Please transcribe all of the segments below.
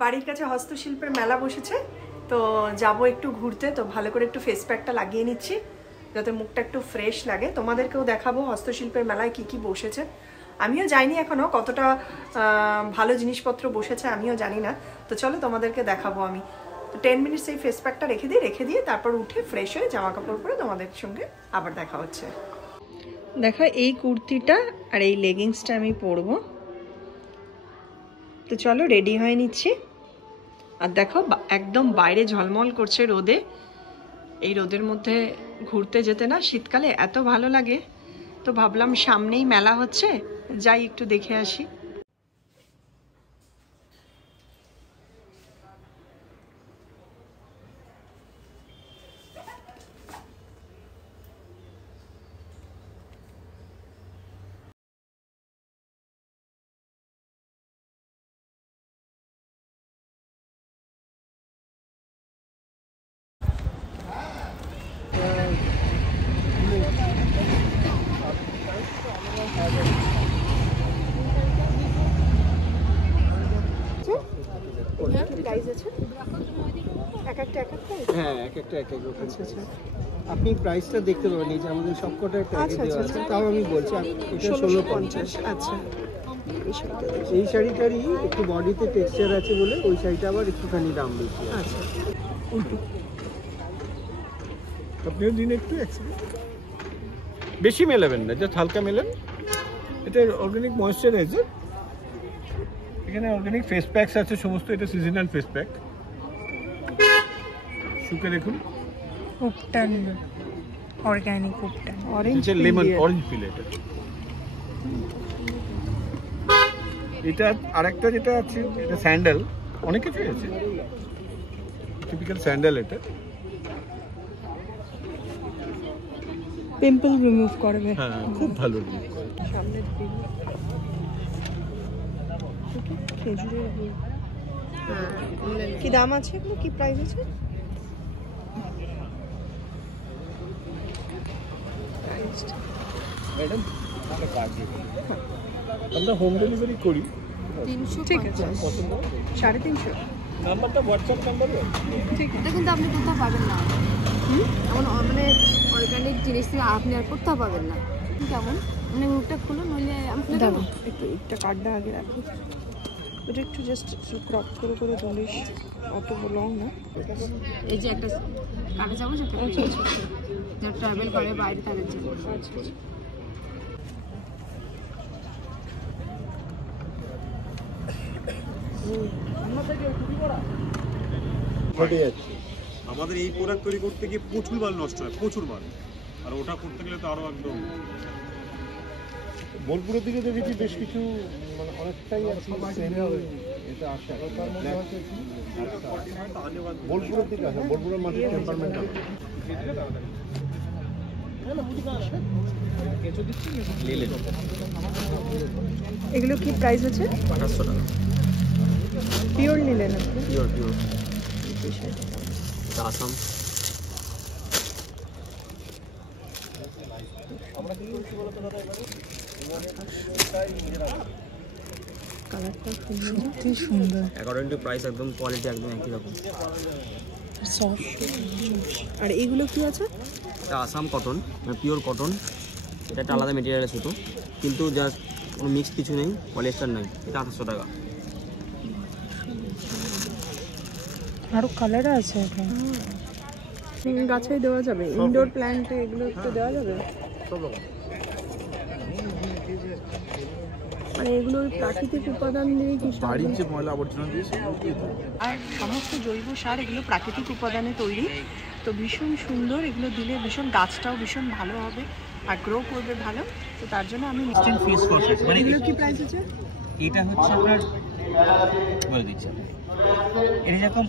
বাড়ির কাছে হস্তশিল্পের মেলা বসেছে, তো যাব একটু ঘুরতে। তো ভালো করে একটু ফেস প্যাকটা লাগিয়ে নিচ্ছি যাতে মুখটা একটু ফ্রেশ লাগে। তোমাদেরকেও দেখাবো হস্তশিল্পের মেলায় কি কি বসেছে। আমিও যাইনি এখনো, কতটা ভালো জিনিসপত্র বসেছে আমিও জানি না। তো চলো তোমাদেরকে দেখাবো আমি। তো 10 মিনিটস এই ফেস প্যাকটা রেখে দিয়ে তারপর উঠে ফ্রেশ হয়ে জামা কাপড় পরে তোমাদের সঙ্গে আবার দেখা হচ্ছে। দেখো এই কুর্তিটা আর এই লেগিংসটা আমি পরবো। তো চলো রেডি হয়ে নিচ্ছি। আর দেখো একদম বাইরে ঝলমল করছে রোদে। এই রোদের মধ্যে ঘুরতে যেতে না শীতকালে এত ভালো লাগে। তো ভাবলাম সামনেই মেলা হচ্ছে, যাই একটু দেখে আসি। আপনি প্রাইসটা দেখতে পাবেন, এই যে আমাদের সবকটার প্যাকেজ দেওয়া আছে। তাও আমি বলছি এটা 1650। আচ্ছা, এই শাড়িটারই একটু বডিতে টেক্সচার আছে বলে ওই শাড়িটা আবার একটুখানি দাম বেশি। আচ্ছা, আপনিও দিন একটু বেশি মেলাবেন না, জাস্ট হালকা মেলেন। এটা অর্গানিক ময়েশ্চারাইজার, এখানে অর্গানিক ফেস প্যাকস আছে সমস্ত। এটা সিজনাল ফেস প্যাক। শুকে দেখুন, উপটান organic উপটান orange lemon orange feel. এটা আরেকটা যেটা আছে এটা স্যান্ডেল, অনেক কিছু আছে। টিপিক্যাল স্যান্ডেল, এটা পিম্পল রিমুভ করবে। হ্যাঁ, খুব ভালো। সামনের দিকে খেজুরের গুড়। হ্যাঁ, কি দাম আছে এগুলো, কি প্রাইস আছে? ম্যাডাম আমরা হোম ডেলিভারি করি। 300, ঠিক আছে, 350। নাম্বারটা হোয়াটসঅ্যাপ নাম্বার। ঠিক আছে, এটা কিন্তু আপনি কোথাও পাবেন না এমন, মানে অর্গানিক জিনিস থেকে আপনি আর কোথাও পাবেন না। কেমন মানে মুখটা খুলো, নইলে আমি দাঁড়াও একটু একটা কার্ডটা আগে রাখি। ওটা একটু জাস্ট ক্রপ করে তুলিস, অত লং না। এই যে একটা কাটা চামচ, একটা যারা ট্রাভেল করে বাইরে তাদের জন্য। আমাদের এই প্রোডাক্ট তৈরি করতে গিয়ে প্রচুর মাল নষ্ট হয়, প্রচুর মাল। আর ওটা করতে গেলে তো আরো একদম। বোলপুরের দিকে দেখেছি বেশ কিছু, মানে অনেকটাই এটা আসে। বোলপুরের দিকে আসে, বোলপুরের মাটির টেম্পারমেন্ট। এগুলো কি প্রাইস আছে? 2800 টাকা। পিওর নিলেন আপনি? পিওর আসাম। কালারটা সত্যি সুন্দর। অ্যাকর্ডিং টু প্রাইস একদম কোয়ালিটি একদম একই রকম। আর এগুলো কি আছে? এটা আসাম কটন, পিওর কটন। এটা একটা আলাদা মেটেরিয়াল আছে, কিন্তু জাস্ট কোনো মিক্স কিছু নেই, পলিয়েস্টার নেই। এটা 2800 টাকা। আরো কালার আছে এখন। গাছে দেওয়া যাবে, ইনডোর প্ল্যান্টে এগুলো একটু দেওয়া যাবে। মানে এগুলো প্রাকৃতিক উপাদান দিয়ে কি বাড়ির যে ময়লা আবর্জনা দিয়ে সেগুলো দিয়ে দেয়। আর সমস্ত জৈব সার এগুলো প্রাকৃতিক উপাদানে তৈরি। তো ভীষণ সুন্দর, এগুলো দিলে ভীষণ গাছটাও ভীষণ ভালো হবে আর গ্রো করবে ভালো। তো তার জন্য আমি মানে এগুলো কি প্রাইস আছে? এটা হচ্ছে আপনার বলে দিচ্ছি, এটা যেরকম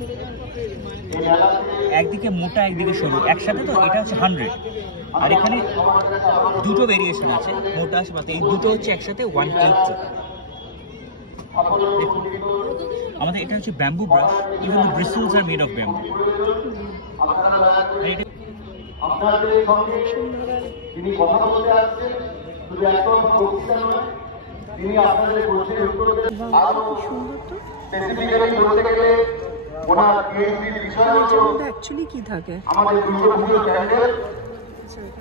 একদিকে মোটা একদিকে সরু একসাথে, তো এটা হচ্ছে 100। আর এখানে দুটো ভেরিয়েশন আছে, মোটা সাথে এই দুটো হচ্ছে একসাথে 180। আমাদের এটা হচ্ছে bamboo brush, even the bristles are made of bamboo. Actually কি থাকে?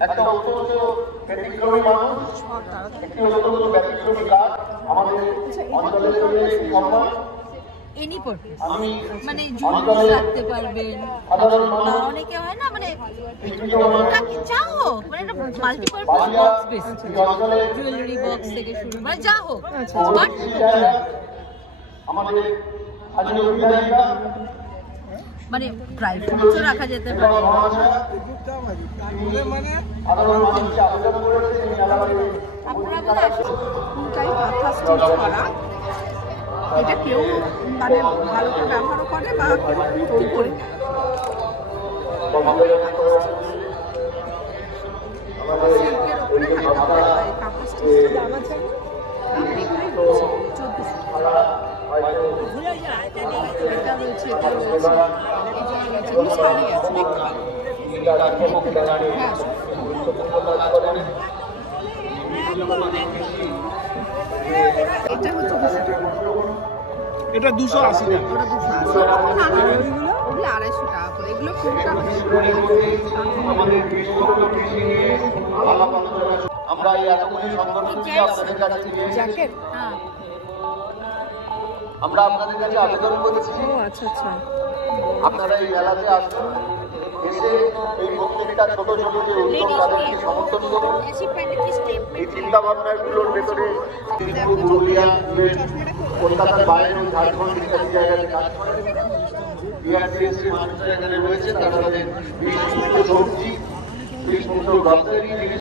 একটা অত্যন্ত ব্যতিক্রমী মানুষ, একটি অত্যন্ত ব্যতিক্রমী কাজ আমাদের অঞ্চলের জন্য একটি সম্মান। এনি পারপাস মানে জুয়েলারি রাখতে পারবেন, বা অনেকে হয় না মানে কাকে যা হোক মানে একটা multipurpose box base, jewellery box থেকে শুরু মানে যা হোক, বাট আমাদের আজকে অভিযানিকা মানে ড্রাই ফ্রুটসও রাখা যেতে পারে। আপনারা পুরোটাই পাথা স্টিচ করা। এটা কেউ মানে ভালো করে ব্যবহারও করে বা তৈরি করে নেয়। সিল্কের উপরে হালকা করে কাপড় স্টিচটা দাম আছে এগুলোই রয়েছে 1400। এটা রয়েছে, এটা রয়েছে, এগুলো শাড়ি আছে দেখতে পাবো। হ্যাঁ এটা হচ্ছে 200 টাকা। এটা 280 টাকা। ওটা 280। না না ওইগুলো ওগুলো 250 টাকা করে। এগুলো কোনটা আমরা এই এতগুলি সংগঠনকে আপনাদের কাছে নিয়ে জ্যাকেট? আমরা আপনাদের কাছে আবেদন করছি, ও আচ্ছা আচ্ছা। আপনারা এই মেলাতে আসুন, এসে এই প্রত্যেকটা ছোট ছোট যে উদ্যোগ তাদেরকে সমর্থন করুন। এই চিন্তা ভাবনাগুলোর ভেতরে ত্রিপুরা, পুরুলিয়া, কলকাতার বাইরে ঝাড়খণ্ড ইত্যাদি জায়গাতে কাজ করেন। বিআরসিএসসি মানুষরা এখানে রয়েছে, তারা তাদের বিশ সবজি, বিশ গ্রসারি